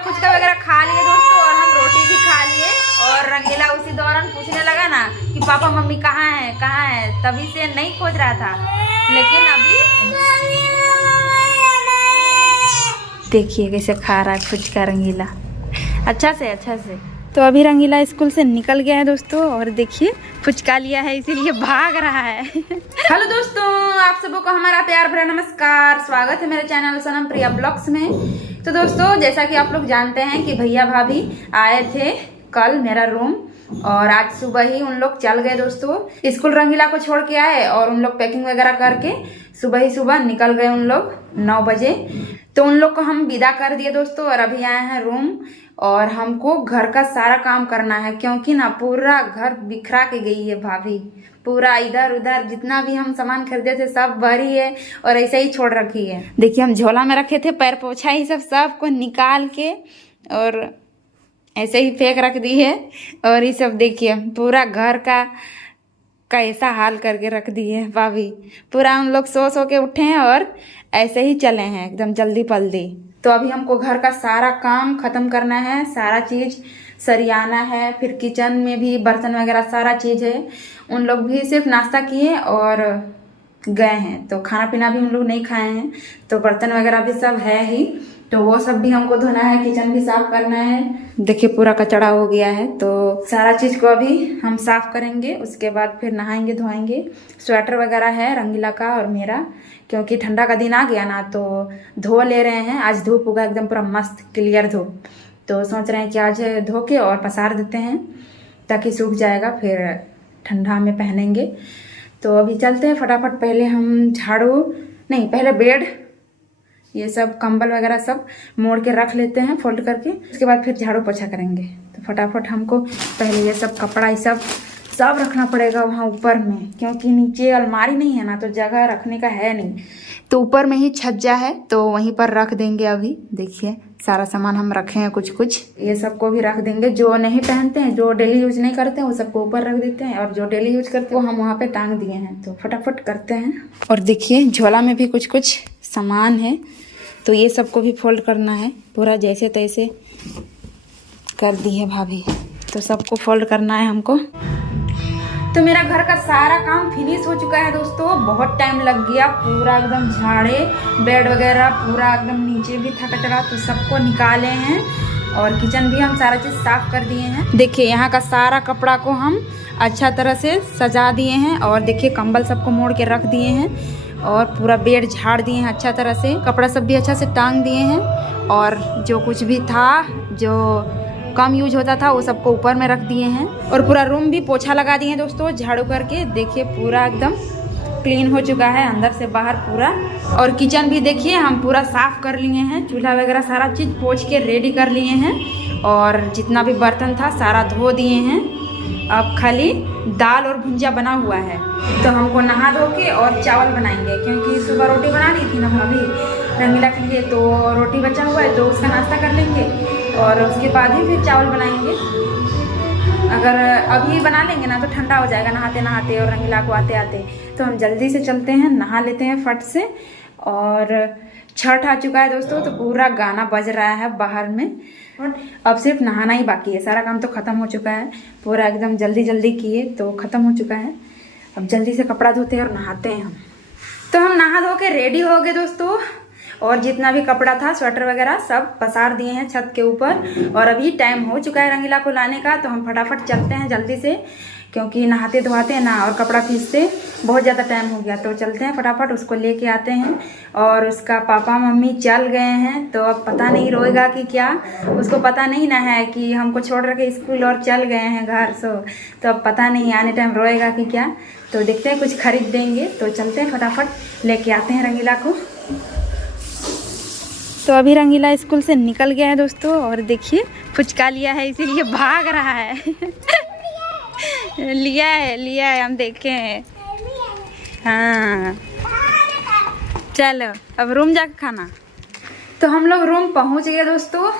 लोग फुचका वगैरह खा लिए दोस्तों और हम रोटी भी खा लिए। और रंगीला उसी दौरान पूछने लगा ना कि पापा मम्मी कहाँ है, तभी से नहीं खोज रहा था। लेकिन अभी देखिए कैसे खा रहा है फुचका रंगीला, अच्छा से। तो अभी रंगीला स्कूल से निकल गया है दोस्तों और देखिए फुचका लिया है इसीलिए भाग रहा है। हेलो दोस्तों, आप सबों को हमारा प्यार भरा नमस्कार, स्वागत है मेरे चैनल सनम प्रिया ब्लॉग्स में। तो दोस्तों जैसा कि आप लोग जानते हैं कि भैया भाभी आए थे कल मेरा रूम और आज सुबह ही उन लोग चल गए दोस्तों। स्कूल रंगीला को छोड़ के आए और उन लोग पैकिंग वगैरह करके सुबह निकल गए उन लोग 9 बजे। तो उन लोग को हम विदा कर दिए दोस्तों और अभी आए हैं रूम और हमको घर का सारा काम करना है क्योंकि ना पूरा घर बिखरा के गई है भाभी। पूरा इधर उधर जितना भी हम सामान खरीदे थे सब भरी है और ऐसे ही छोड़ रखी है। देखिए हम झोला में रखे थे पैर पोछा ही सबको निकाल के और ऐसे ही फेंक रख दी है। और ये सब देखिए पूरा घर का कैसा हाल करके रख दी है भाभी। पूरा हम लोग सो के उठे हैं और ऐसे ही चले हैं एकदम जल्दी पल्दी। तो अभी हमको घर का सारा काम खत्म करना है, सारा चीज सरियाना है, फिर किचन में भी बर्तन वगैरह सारा चीज है। उन लोग भी सिर्फ नाश्ता किए और गए हैं तो खाना पीना भी हम लोग नहीं खाए हैं, तो बर्तन वगैरह भी सब है ही, तो वो सब भी हमको धोना है, किचन भी साफ करना है। देखिए पूरा कचड़ा हो गया है तो सारा चीज को अभी हम साफ करेंगे, उसके बाद फिर नहाएंगे धोएंगे। स्वेटर वगैरह है रंगीला का और मेरा, क्योंकि ठंडा का दिन आ गया ना तो धो ले रहे हैं। आज धूप होगा एकदम पूरा मस्त क्लियर धूप, तो सोच रहे हैं कि आज धो के और पसार देते हैं ताकि सूख जाएगा, फिर ठंडा में पहनेंगे। तो अभी चलते हैं फटाफट, पहले हम पहले बेड ये सब कंबल वगैरह सब मोड़ के रख लेते हैं फोल्ड करके, उसके बाद फिर झाड़ू पोछा करेंगे। तो फटाफट हमको पहले ये सब कपड़ा ये सब रखना पड़ेगा वहाँ ऊपर में, क्योंकि नीचे अलमारी नहीं है ना तो जगह रखने का है नहीं, तो ऊपर में ही छज्जा है तो वहीं पर रख देंगे। अभी देखिए सारा सामान हम रखे हैं, कुछ ये सबको भी रख देंगे। जो नहीं पहनते हैं, जो डेली यूज नहीं करते हैं वो सबको ऊपर रख देते हैं और जो डेली यूज करते हैं वो हम वहाँ पे टांग दिए हैं। तो फटाफट करते हैं। और देखिए झोला में भी कुछ सामान है तो ये सबको भी फोल्ड करना है, पूरा जैसे तैसे कर दी है भाभी, तो सबको फोल्ड करना है हमको। तो मेरा घर का सारा काम फिनिश हो चुका है दोस्तों, बहुत टाइम लग गया। पूरा एकदम झाड़े, बेड वगैरह पूरा एकदम नीचे भी था कचरा तो सबको निकाले हैं और किचन भी हम सारा चीज़ साफ कर दिए हैं। देखिए यहाँ का सारा कपड़ा को हम अच्छा तरह से सजा दिए हैं और देखिए कंबल सबको मोड़ के रख दिए हैं और पूरा बेड झाड़ दिए हैं अच्छा तरह से, कपड़ा सब भी अच्छा से टांग दिए हैं और जो कुछ भी था जो कम यूज होता था वो सबको ऊपर में रख दिए हैं और पूरा रूम भी पोछा लगा दिए हैं दोस्तों झाड़ू करके। देखिए पूरा एकदम क्लीन हो चुका है अंदर से बाहर पूरा। और किचन भी देखिए हम पूरा साफ कर लिए हैं, चूल्हा वगैरह सारा चीज़ पोछ के रेडी कर लिए हैं और जितना भी बर्तन था सारा धो दिए हैं। अब खाली दाल और भुंजिया बना हुआ है, तो हमको नहा धो के और चावल बनाएंगे, क्योंकि सुबह रोटी बना ली थी ना भाभी रंगीला के लिए, तो रोटी बचा हुआ है तो उसका नाश्ता कर लेंगे और उसके बाद ही फिर चावल बनाएंगे। अगर अभी बना लेंगे ना तो ठंडा हो जाएगा नहाते नहाते और रंगीला को आते आते, तो हम जल्दी से चलते हैं, नहा लेते हैं फट से। और छठ आ चुका है दोस्तों तो पूरा गाना बज रहा है बाहर में, अब सिर्फ नहाना ही बाकी है। सारा काम तो ख़त्म हो चुका है, पूरा एकदम जल्दी किए तो ख़त्म हो चुका है। अब जल्दी से कपड़ा धोते हैं और नहाते हैं हम। तो हम नहा धो के रेडी हो गए दोस्तों और जितना भी कपड़ा था स्वेटर वगैरह सब पसार दिए हैं छत के ऊपर। और अभी टाइम हो चुका है रंगीला को लाने का, तो हम फटाफट चलते हैं जल्दी से, क्योंकि नहाते धोते हैं ना और कपड़ा खींचते बहुत ज़्यादा टाइम हो गया। तो चलते हैं फटाफट उसको लेके आते हैं। और उसका पापा मम्मी चल गए हैं तो अब पता नहीं रोएगा कि क्या, उसको पता नहीं ना है कि हमको छोड़ रखे स्कूल और चल गए हैं घर सो, तो अब पता नहीं आने टाइम रोएगा कि क्या। तो देखते हैं कुछ खरीद देंगे, तो चलते हैं फटाफट लेके आते हैं रंगीला को। तो अभी रंगीला स्कूल से निकल गया है दोस्तों और देखिए फुचका लिया है इसीलिए भाग रहा है। लिया है हम देखे हैं। हाँ चलो अब रूम जाकर खाना। तो हम लोग रूम पहुंच गए दोस्तों,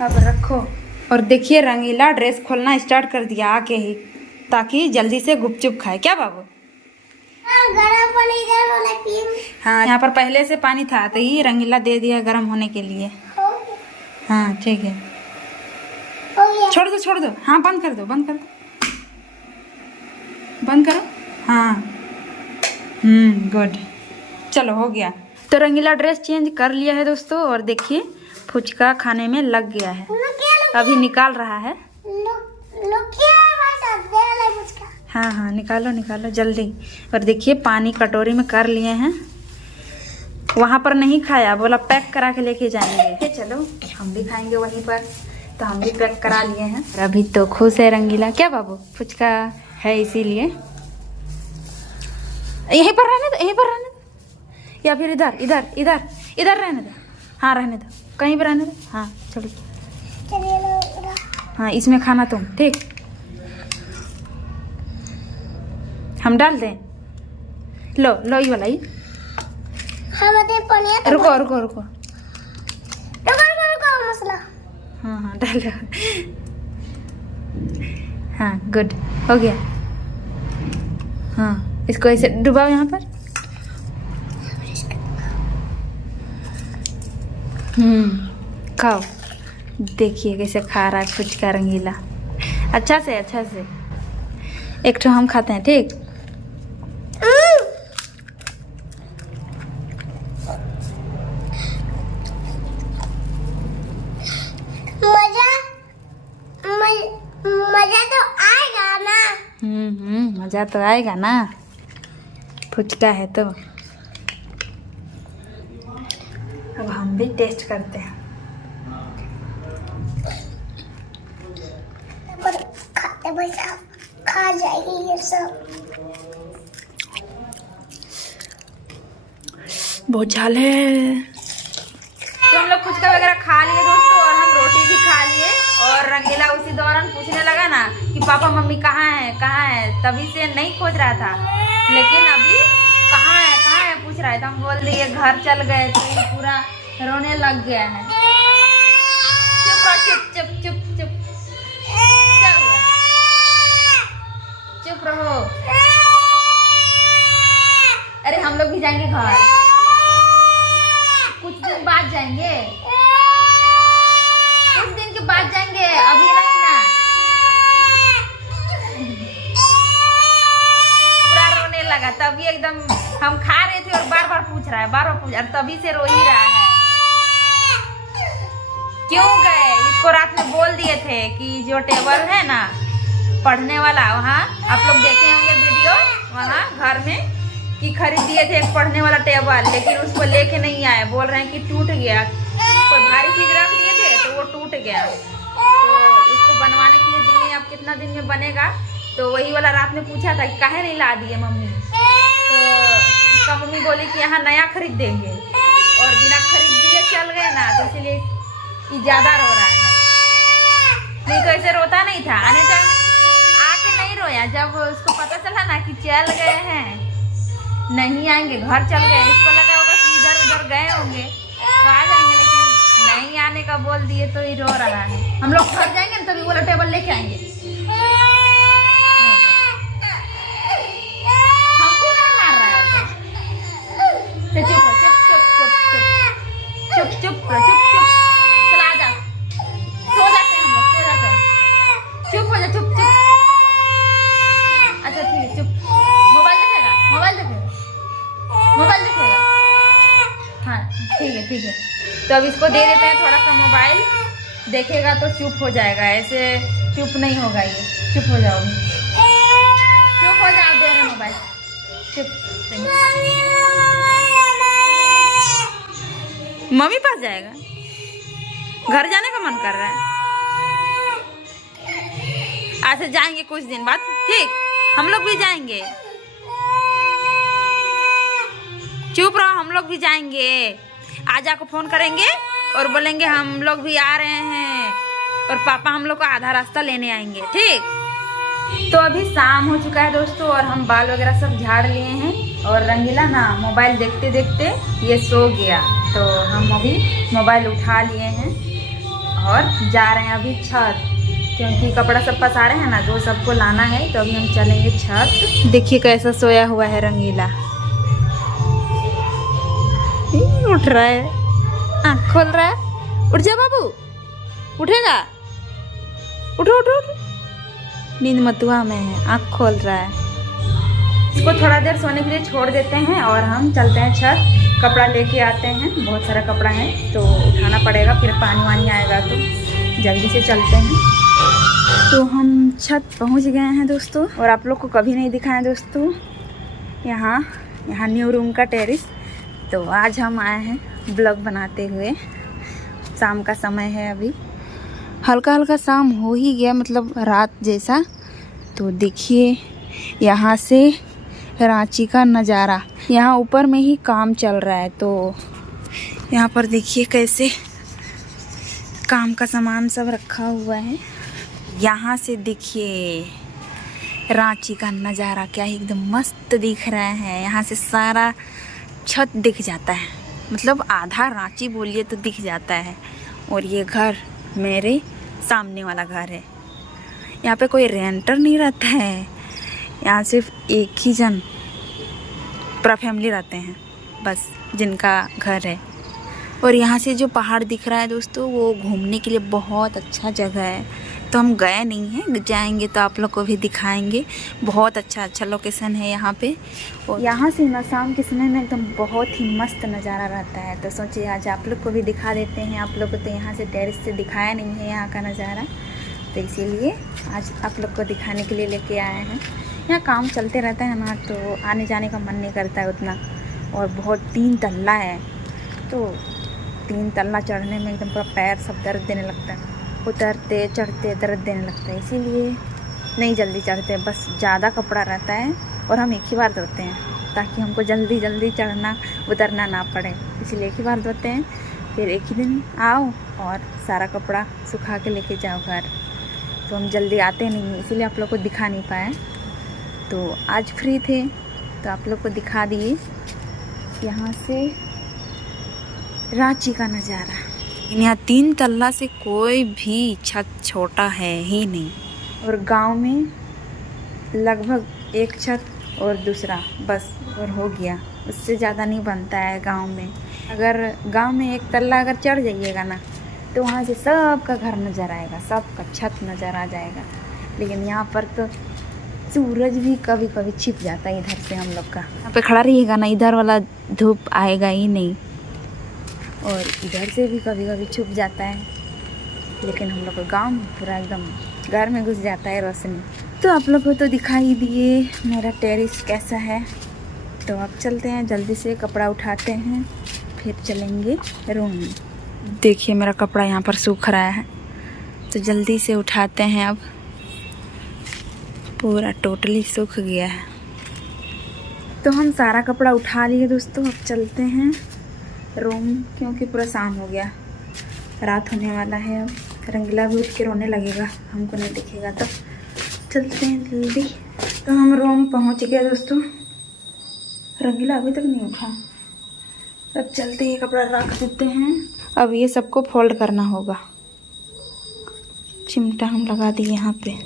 अब रखो। और देखिए रंगीला ड्रेस खोलना स्टार्ट कर दिया आके ही, ताकि जल्दी से गुपचुप खाए। क्या बाबू गरम पानी इधर वाला पियो। हाँ, यहाँ पर पहले से पानी था तो ये रंगीला दे दिया गर्म होने के लिए। हाँ ठीक है, हो गया। छोड़ दो। हाँ बंद कर दो, बंद करो। हाँ गुड, चलो हो गया। तो रंगीला ड्रेस चेंज कर लिया है दोस्तों, और देखिए फुचका खाने में लग गया है, अभी निकाल रहा है। हाँ निकालो जल्दी। और देखिए पानी कटोरी में कर लिए हैं, वहाँ पर नहीं खाया, बोला पैक करा के लेके जाएंगे। चलो हम भी खाएंगे वहीं पर, तो हम भी पैक करा लिए हैं। और अभी तो खुश है रंगीला। क्या बाबू, फुचका है इसीलिए। यहीं पर रहने दो, या फिर इधर रहने दो। हाँ रहने दो, कहीं पर रहने दो। हाँ चलो, हाँ इसमें खाना तुम, ठीक। हम डाल दें, लो ये वाला, ये रुको मसला। हाँ डालो। हाँ गुड, हो गया। हाँ इसको ऐसे डुबाओ यहाँ पर। खाओ, देखिए कैसे खा रहा है फुचका रंगीला। अच्छा से एक ठो हम खाते हैं, ठीक। मजा तो आएगा ना। मजा तो आएगा ना, फुचका है तो। अब हम भी टेस्ट करते हैं। पर खाते बैठा खा जाएगी ये सब। बहुत झाल है। तो हम लोग फुचका वगैरह खा लिए दोस्तों, और हम रोटी भी खा लिए। और रंगीला उसी दौरान पूछने लगा ना कि पापा मम्मी कहाँ है, तभी से नहीं खोज रहा था, लेकिन अभी कहाँ है पूछ रहा है। तो हम बोल दिए घर चल गए, तो ये पूरा रोने लग गया है। चुप। क्या हुआ, चुप रहो। अरे हम लोग भी जाएंगे घर, कुछ दिन बाद जाएंगे, अभी नहीं ना। पूरा रोने लगा, तभी एकदम हम खा रहे थे और बार बार पूछ रहा है, और तभी से रो ही रहा है। क्यों गए, इसको रात में बोल दिए थे कि जो टेबल है ना पढ़ने वाला, वहाँ आप लोग देखे होंगे वीडियो, वहाँ घर में कि खरीद दिए थे एक पढ़ने वाला टेबल, लेकिन उसको लेके नहीं आए। बोल रहे हैं कि टूट गया, कोई भारी चीज रख दिए थे तो वो टूट गया। तो उसको बनवाने के लिए दिए, अब कितना दिन में बनेगा। तो वही वाला रात में पूछा था कि काहे नहीं ला दिए मम्मी। तो उसका मम्मी बोली कि यहाँ नया खरीद देंगे, और बिना खरीद दिए चल गए ना, तो इसलिए ये ज्यादा रो रहा है। नहीं तो ऐसे रोता नहीं था, आने तक आके नहीं रोया। जब उसको पता चला ना कि चल गए हैं, नहीं आएंगे, घर चल गए, इसको लगा होगा कि इधर उधर गए होंगे तो आ जाएंगे, लेकिन नहीं आने का बोल दिए तो ये रो रहा है। हम लोग घर जाएंगे ना तभी वाला टेबल लेके आएंगे। हमको नहीं मार रहा है, चुप चला जा, सो जाते हैं हम लोग, सो जाते हैं। चुप हो जा, चुप। अच्छा ठीक है, चुप। मोबाइल देखेगा। हाँ ठीक है। तो अब इसको दे देते हैं थोड़ा सा मोबाइल, देखेगा तो चुप हो जाएगा। ऐसे चुप नहीं होगा ये, चुप हो जाओ, दे रहे मोबाइल, चुप। मम्मी पास जाएगा, घर जाने का मन कर रहा है। आज से जाएंगे कुछ दिन बाद, ठीक, हम लोग भी जाएंगे। चुप रहो, हम लोग भी जाएंगे। आजा को फोन करेंगे और बोलेंगे हम लोग भी आ रहे हैं, और पापा हम लोग को आधा रास्ता लेने आएंगे, ठीक। तो अभी शाम हो चुका है दोस्तों, और हम बाल वगैरह सब झाड़ लिए हैं। और रंगीला ना मोबाइल देखते देखते ये सो गया, तो हम अभी मोबाइल उठा लिए हैं और जा रहे हैं अभी छत। क्योंकि कपड़ा सब पसारे हैं ना, तो सबको लाना है। तो अभी हम चलेंगे छत। देखिए कैसा सोया हुआ है रंगीला, उठ रहा है, आँख खोल रहा है। उठ जा बाबू, उठेगा, उठो उठो उठो। नींद मतुआ में है, आँख खोल रहा है। इसको थोड़ा देर सोने के लिए छोड़ देते हैं और हम चलते हैं छत। कपड़ा लेके आते हैं, बहुत सारा कपड़ा है तो उठाना पड़ेगा, फिर पानी वानी आएगा तो जल्दी से चलते हैं। तो हम छत पहुंच गए हैं दोस्तों, और आप लोग को कभी नहीं दिखाया दोस्तों यहाँ न्यू रूम का टेरेस। तो आज हम आए हैं ब्लॉग बनाते हुए। शाम का समय है, अभी हल्का हल्का शाम हो ही गया, मतलब रात जैसा। तो देखिए यहाँ से रांची का नज़ारा, यहाँ ऊपर में ही काम चल रहा है। तो यहाँ पर देखिए कैसे काम का सामान सब रखा हुआ है। यहाँ से देखिए रांची का नज़ारा क्या ही एकदम मस्त दिख रहा है। यहाँ से सारा छत दिख जाता है, मतलब आधा रांची बोलिए तो दिख जाता है। और ये घर मेरे सामने वाला घर है। यहाँ पे कोई रेंटर नहीं रहता है, यहाँ सिर्फ एक ही जन पूरा फैमिली रहते हैं बस, जिनका घर है। और यहाँ से जो पहाड़ दिख रहा है दोस्तों, वो घूमने के लिए बहुत अच्छा जगह है। तो हम गए नहीं हैं, जाएंगे तो आप लोग को भी दिखाएंगे। बहुत अच्छा लोकेशन है यहाँ पे। और यहाँ से ना शाम के समय में एकदम बहुत ही मस्त नज़ारा रहता है। तो सोचिए आज आप लोग को भी दिखा देते हैं। आप लोग को तो यहाँ से टेरेस से दिखाया नहीं है यहाँ का नज़ारा, तो इसीलिए आज आप लोग को दिखाने के लिए लेके आए हैं। यहाँ काम चलते रहता है ना, तो आने जाने का मन नहीं करता है उतना। और बहुत 3 तल्ला है, तो 3 तल्ला चढ़ने में एकदम पूरा पैर सब दर्द देने लगता है, उतरते चढ़ते दर्द देने लगता है। इसीलिए नहीं जल्दी चढ़ते, बस ज़्यादा कपड़ा रहता है और हम एक ही बार धोते हैं, ताकि हमको जल्दी जल्दी चढ़ना उतरना ना पड़े। इसलिए एक ही बार धोते हैं, फिर एक ही दिन आओ और सारा कपड़ा सुखा के लेके जाओ घर। तो हम जल्दी आते नहीं, इसीलिए आप लोग को दिखा नहीं पाए। तो आज फ्री थे तो आप लोग को दिखा दिए यहाँ से रांची का नज़ारा। यहाँ 3 तल्ला से कोई भी छत छोटा है ही नहीं। और गांव में लगभग एक छत और दूसरा बस और हो गया, उससे ज़्यादा नहीं बनता है गांव में। अगर गांव में 1 तल्ला अगर चढ़ जाइएगा ना, तो वहाँ से सबका घर नज़र आएगा, सबका छत नज़र आ जाएगा। लेकिन यहाँ पर तो सूरज भी कभी कभी छिप जाता है इधर से हम लोग का। यहाँ पे खड़ा रहिएगा ना, इधर वाला धूप आएगा ही नहीं, और इधर से भी कभी कभी छुप जाता है। लेकिन हम लोग का गाँव में पूरा एकदम घर में घुस जाता है रोशनी। तो आप लोग को तो दिखाई दिए मेरा टेरेस कैसा है। तो अब चलते हैं, जल्दी से कपड़ा उठाते हैं, फिर चलेंगे रूम में। देखिए मेरा कपड़ा यहाँ पर सूख रहा है, तो जल्दी से उठाते हैं। अब पूरा टोटली सूख गया है। तो हम सारा कपड़ा उठा लिए दोस्तों, अब चलते हैं रूम, क्योंकि पूरा शाम हो गया, रात होने वाला है। अब रंगीला भी उठ के रोने लगेगा, हमको नहीं दिखेगा तब। चलते हैं जल्दी। तो हम रूम पहुंच गए दोस्तों, रंगीला अभी तक नहीं उठा। अब चलते ही कपड़ा रख देते हैं। अब ये सबको फोल्ड करना होगा। चिमटा हम लगा दिए यहाँ पे।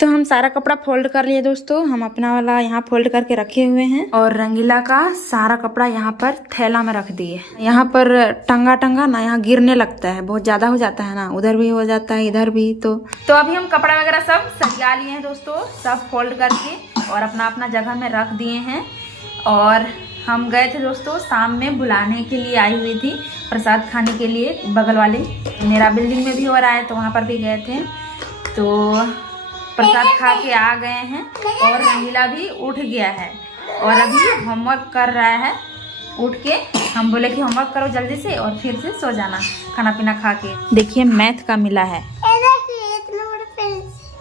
तो हम सारा कपड़ा फोल्ड कर लिए दोस्तों, हम अपना वाला यहाँ फोल्ड करके रखे हुए हैं, और रंगीला का सारा कपड़ा यहाँ पर थैला में रख दिए। यहाँ पर टंगा ना, यहाँ गिरने लगता है, बहुत ज्यादा हो जाता है ना, उधर भी हो जाता है इधर भी। तो अभी हम कपड़ा वगैरह सब सजा लिए हैं दोस्तों, सब फोल्ड करके और अपना अपना जगह में रख दिए हैं। और हम गए थे दोस्तों शाम में, बुलाने के लिए आई हुई थी प्रसाद खाने के लिए, बगल वाले मेरा बिल्डिंग में भी हो रहा है, तो वहाँ पर भी गए थे। तो प्रसाद खा के आ गए हैं, और रंगीला भी उठ गया है और अभी होमवर्क कर रहा है। उठ के हम बोले कि होमवर्क करो जल्दी से और फिर से सो जाना खाना पीना खा के। देखिए मैथ का मिला है।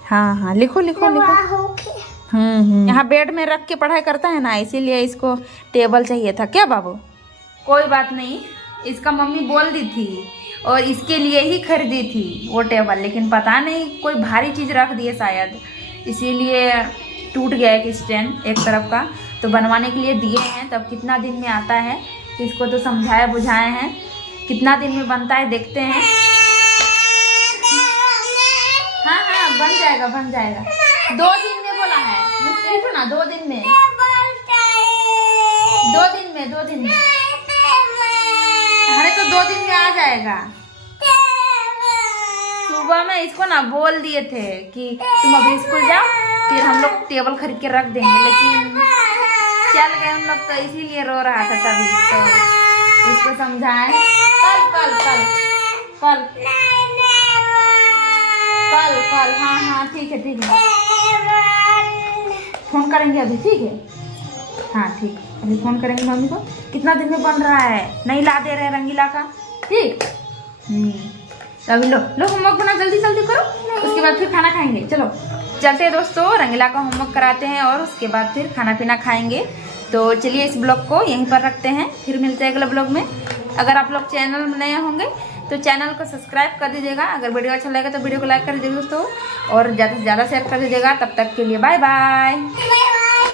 हाँ लिखो लिखो लिखो। यहाँ बेड में रख के पढ़ाई करता है ना, इसीलिए इसको टेबल चाहिए था। क्या बाबू? कोई बात नहीं, इसका मम्मी बोल दी थी और इसके लिए ही खरीदी थी वो टेबल, लेकिन पता नहीं कोई भारी चीज़ रख दिए शायद, इसीलिए टूट गया एक स्टैंड एक तरफ का। तो बनवाने के लिए दिए हैं, तब कितना दिन में आता है इसको तो समझाए बुझाए हैं, कितना दिन में बनता है देखते हैं। बन जाएगा 2 दिन में बोला है मिस्त्री को ना, 2 दिन में 2 दिन में अरे तो 2 दिन में आ जाएगा। सुबह में इसको ना बोल दिए थे कि तुम अभी स्कूल जाओ, फिर हम लोग टेबल खरीद के रख देंगे, लेकिन चल गए हम लोग, तो इसीलिए रो रहा था तभी। तो इसको समझाए कल हाँ ठीक है फोन करेंगे अभी, ठीक है हाँ ठीक, अभी फोन करेंगे मम्मी को। कितना दिन में बन रहा है, नहीं ला दे रहे रंगीला का, ठीक। अभी लो होमवर्क बना, जल्दी करो, उसके बाद फिर खाना खाएंगे। चलो चलते हैं दोस्तों, रंगीला का होमवर्क कराते हैं और उसके बाद फिर खाना पीना खाएंगे। तो चलिए इस ब्लॉग को यहीं पर रखते हैं, फिर मिलते हैं अगले ब्लॉग में। अगर आप लोग चैनल में नए होंगे तो चैनल को सब्सक्राइब कर दीजिएगा, अगर वीडियो अच्छा लगेगा तो वीडियो को लाइक कर दीजिएगा दोस्तों, और ज़्यादा से ज़्यादा शेयर कर दीजिएगा। तब तक के लिए बाय बाय।